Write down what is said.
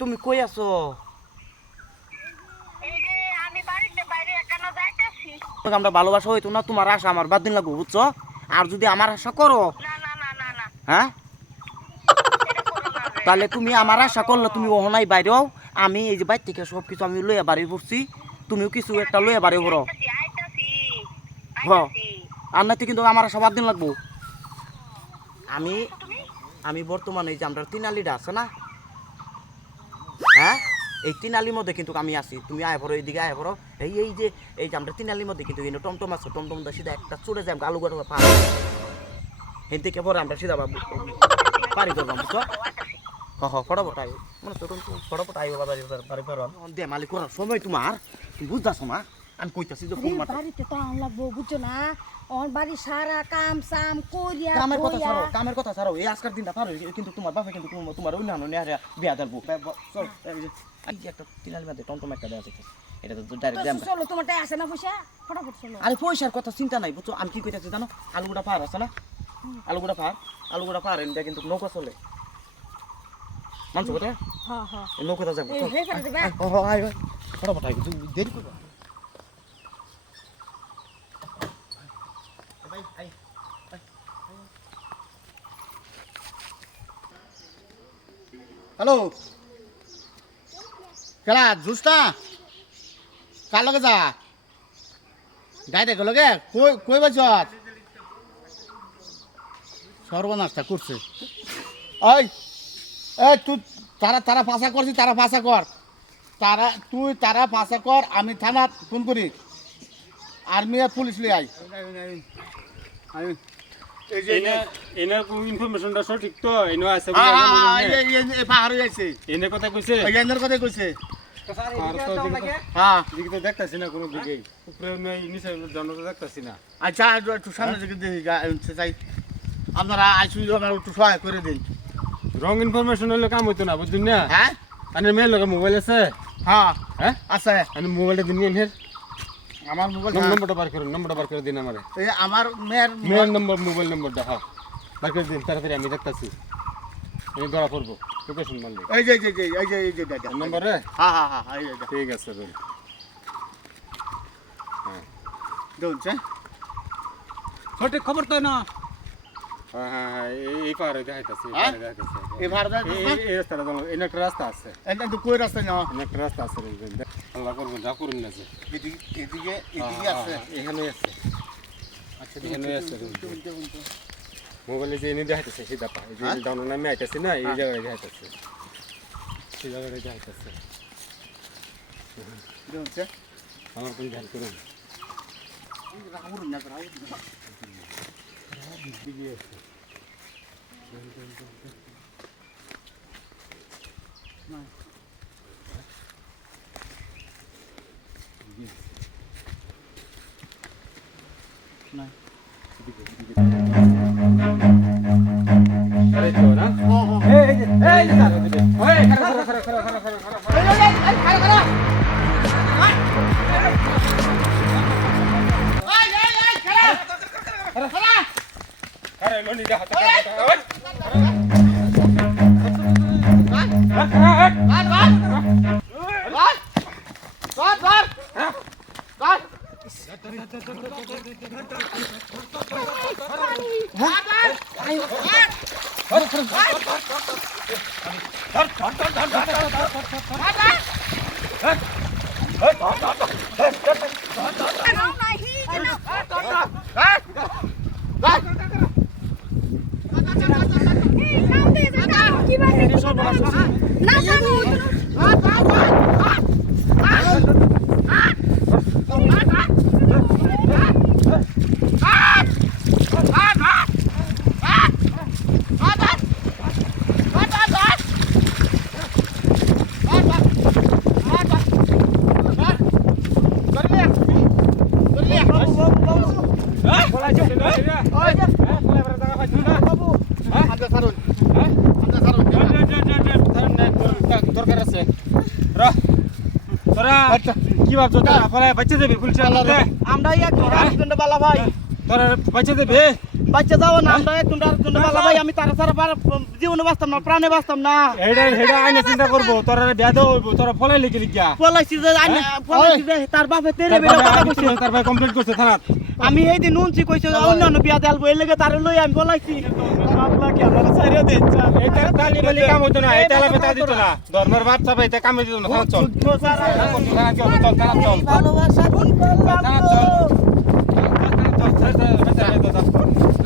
তুমি কই আছো? এই আমরা ভালোবাসা হইতো না তোমার আশা আমার বাদ দিন লাগবো বুঝছ? আর যদি আমার আশা করো হ্যাঁ। তাহলে তুমি আমার আশা করলে তুমি ওহনাই বাইরেও আমি এই যে বাইর থেকে সব কিছু আমি লইয়া বাড়ি পড়ছি তুমিও কিছু একটা লইয়া বাড়ি পড়ো হ। আর নাইতে কিন্তু আমার আশা বাদ দিন লাগবো। আমি আমি বর্তমানে এই যে আমরা তিনালিটা আছে না? এই তিনালির মধ্যে কিন্তু আমি আছি। তুমি আয় পড়ো এইদিকে আয় পড়ো। এই এই যে এই যে আমরা তিনালির মধ্যে কিন্তু কিন্তু টমটম আছে টমটম দা সিধা একটা চড়ে যাই আলু গাড়া পা হেন থেকে পরে আমরা সিধা বাবু পারি করবাম বুঝছ? হ হ ফটাফট আই মানে তো ফটাফট আই বাবা বাড়ি বাড়ি পারো দে মালিক করার সময় তোমার তুমি বুঝতেছো না আমি কইতাছি যে ফোন মারতে। বাড়িতে তো আন লাগবো বুঝছ না? আমার বাড়ি সারা কাম সাম করিয়া কামের কথা। ছাড়ো কামের কথা ছাড়ো। এই আজকের দিনটা পারো কিন্তু তোমার বাপে কিন্তু তোমার- নানো নেহারে বিয়া দেবো। চল এই যে একটা তিনালি মাঝে টমটম একটা দেওয়া যেত এটা তো ডাইরেক্ট জ্যাম চলো তোমারটাই আসে না পয়সা? ফটাফট চলো। আরে পয়সার কথা চিন্তা নাই বুঝছ? আমি কি কইতাছি জানো? আলুগুড়া পাহাড় আছে না? আলুগুড়া পাহাড়। আলুগুড়া পাহাড় এটা কিন্তু নৌকা চলে। মানছো কথা? হ্যাঁ হ্যাঁ। নৌকাটা যাব। ফটাফট আয়, দেরি করবা আয়, আয়। হ্যালো। কেলা জুস না কার লগে যা? গাইতে গেল গে? কই কই বাজত সর্বনাশটা করছে। ওই এই, তুই তারা তারা পাশা করছি, তারা পাশা কর। তারা, তুই তারা পাশা কর, আমি থানা ফোন করি। আর্মি আর পুলিশ লিয়ে আই এই যে এনে এনে ইনফরমেশনটা সঠিক তো? এনে আছে হ্যাঁ, হ্যাঁ, হ্যাঁ, এই- পাহাড়ে এনে কথা কইছে এনের কইছে হ্যাঁ দিকে দেখতাছি না কোনো দিকে? উপরে নিচে জানো দেখতাছি না। আচ্ছা একটু- একটু সামনে দিকে দেখি চাই। আপনারা আইসুই আমার একটু সহায় করে দিন। রং ইনফরমেশন হলে কাম হইতো না বুঝছেন না? হ্যাঁ মেয়ের লগে মোবাইল আছে? হ্যাঁ হ্যাঁ আছে। মোবাইলটা দিন আমার মোবাইল নম্বরটা বার করুন নম্বরটা বার করে দিন আমারে। এই আমার মেয়ের মেয়ের নম্বর মোবাইল নম্বরটা হ্যাঁ। বার করে দিন তাড়াতাড়ি আমি দেখতাছি। এই ধরা পড়ব লোকেশন মারলে। এই যে এই যে এই যে এই যে দাদা। নম্বরে হ্যাঁ হ্যাঁ হ্যাঁ এই যে ঠিক আছে রুল দেখুন সঠিক খবর তো না। হ্যাঁ হ্যাঁ হ্যাঁ এই- পারে দেখাইতাছি এই হ্যাঁ? একটা রাস্তা আছে। কই রাস্তা না একটা রাস্তা আছে দেখ, আল্লাহ করবেন যা করুন না যে। এদিকে এদিকে এদিকে হ্যাঁ, আছে। হ্যাঁ, এখানে আছে। আচ্ছা এখানে আছে। মোবাইলে যে এনে দেখাইতেছে সেটা পা এই যে হ্যাঁ? ডাউন নামে আইতাছে না এই জায়গায় দেখাইতেছে। সেই জায়গায় দেখাইতেছে। আমার কোন ধ্যান করুন। রাহুল না, দরকার আছে কি ভাবছ বাচ্চা দেবে পুলিশের আমরা এক দেবে বাচ্চা যাও না আমরা এক ঘণ্টা না প্রাণে বাঁচতাম না হেডা হেডা আইনে চিন্তা করব তোরা বেদ হইব তোরা ফলাই লিখে লিখিয়া ফলাইছি যে আইনে ফলাইছি তার বাপে তেরে করছে থানাত আমি এই দিন নুনছি কইছে অন্যান্য বিয়া দেলবো এই লেগে তারে লই আমি বলাইছি। ধর্মের বাপ চাপে এটা কামে দিত না। চল। চল চল চল চল। চল।